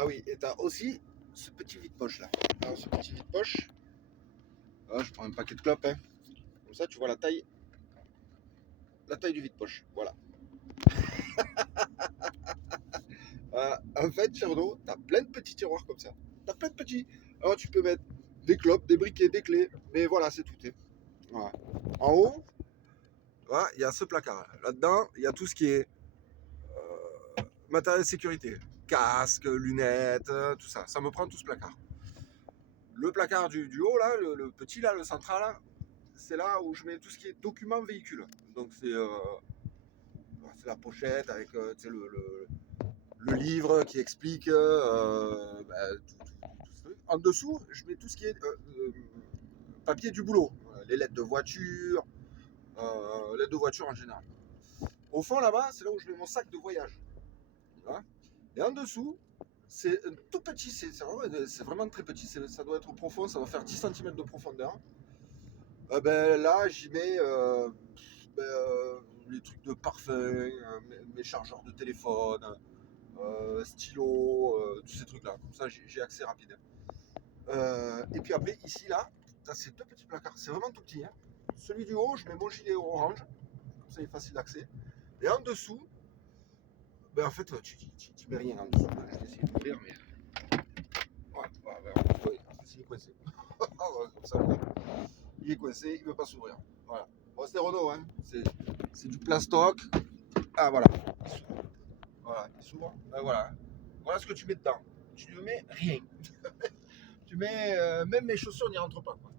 Ah oui, et t'as aussi ce petit vide-poche là. Alors ce petit vide-poche, je prends un paquet de clopes, hein. Comme ça tu vois la taille du vide-poche. Voilà. En fait, chez Renault, t'as plein de petits tiroirs comme ça. T'as plein de petits. Alors tu peux mettre des clopes, des briquets, des clés, mais voilà, c'est tout. Voilà. En haut, voilà, il y a ce placard. Là-dedans, il y a tout ce qui est matériel de sécurité. Casque, lunettes, tout ça. Ça me prend tout ce placard. Le placard du haut, là, le petit, là, le central, là, c'est là où je mets tout ce qui est documents véhicule. Donc c'est la pochette avec le livre qui explique tout ce truc. En dessous, je mets tout ce qui est papier du boulot. Les lettres de voiture, lettres de voiture en général. Au fond, là-bas, c'est là où je mets mon sac de voyage. Voilà. Et en dessous, c'est tout petit, c'est vraiment très petit. Ça doit être profond, ça doit faire 10 cm de profondeur. Là, j'y mets les trucs de parfum, mes chargeurs de téléphone, stylo, tous ces trucs-là. Comme ça, j'ai accès rapide. Et puis après, ici, là, t'as ces deux petits placards. C'est vraiment tout petit, hein. Celui du haut, je mets mon gilet orange. Comme ça, il est facile d'accès. Et en dessous, en fait, tu mets rien en dessous. Je vais essayer d'ouvrir, mais. Ouais, il est coincé. Comme ça, il est coincé, il ne veut pas s'ouvrir. Voilà. Bon, c'est Renault, hein. C'est du plastoc. Ah, voilà. Voilà, il s'ouvre. Voilà. Voilà ce que tu mets dedans. Tu ne mets rien. Tu mets. Même mes chaussures n'y rentrent pas, quoi.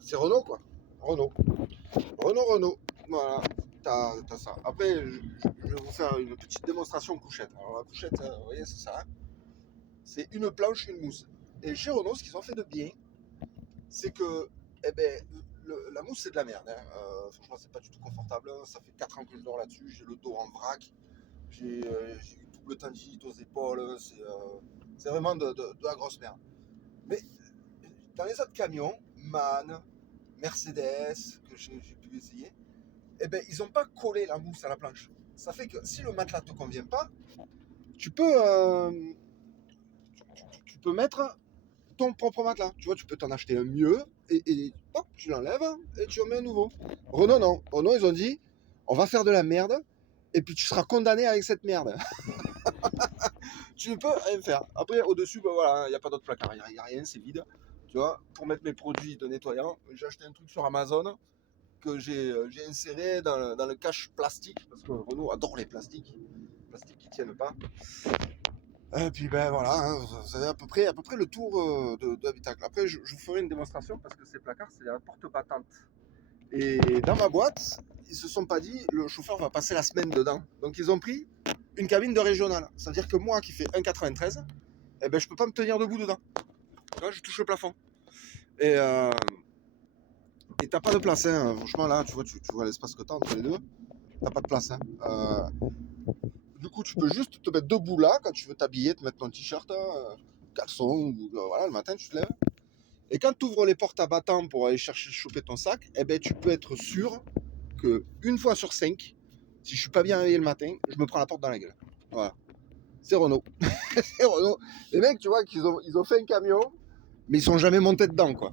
C'est Renault, quoi. Renault. Renault. Voilà. T'as ça. Après, je vais vous faire une petite démonstration couchette. Alors, la couchette, vous voyez, c'est ça. Hein. C'est une planche, une mousse. Et chez Renault, ce qu'ils ont fait de bien, c'est que la mousse, c'est de la merde. Hein. Franchement, c'est pas du tout confortable. Ça fait 4 ans que je dors là-dessus. J'ai le dos en vrac. J'ai une double tendinite aux épaules. C'est vraiment de la grosse merde. Mais dans les autres camions, MAN, Mercedes, que j'ai pu essayer, ils n'ont pas collé la mousse à la planche. Ça fait que si le matelas ne te convient pas, tu peux, tu peux mettre ton propre matelas. Tu vois, tu peux t'en acheter un mieux et hop, tu l'enlèves et tu en mets un nouveau. Renault, non. Renault, ils ont dit, on va faire de la merde et puis tu seras condamné avec cette merde. Tu ne peux rien faire. Après, au-dessus, voilà, il n'y a pas d'autre placard, il n'y a rien, c'est vide. Tu vois, pour mettre mes produits de nettoyant, j'ai acheté un truc sur Amazon que j'ai inséré dans le cache plastique, parce que Renault adore les plastiques qui ne tiennent pas. Et puis voilà, hein, vous avez à peu près le tour de l'habitacle. Après, je vous ferai une démonstration parce que ces placards, c'est la porte battante. Et dans ma boîte, ils se sont pas dit le chauffeur va passer la semaine dedans. Donc ils ont pris une cabine de régional. C'est-à-dire que moi qui fais 1,93, je peux pas me tenir debout dedans. Là, je touche le plafond. Et t'as pas de place, hein. Franchement là, tu vois l'espace que t'as entre les deux. T'as pas de place, hein. Du coup, tu peux juste te mettre debout là quand tu veux t'habiller, te mettre ton t-shirt, caleçon, ou voilà, le matin tu te lèves. Et quand tu ouvres les portes à battant pour aller chercher choper ton sac, tu peux être sûr que une fois sur 5, si je suis pas bien réveillé le matin, je me prends la porte dans la gueule. Voilà. C'est Renault. C'est Renault. Les mecs, tu vois, ils ont fait un camion, mais ils sont jamais montés dedans, quoi.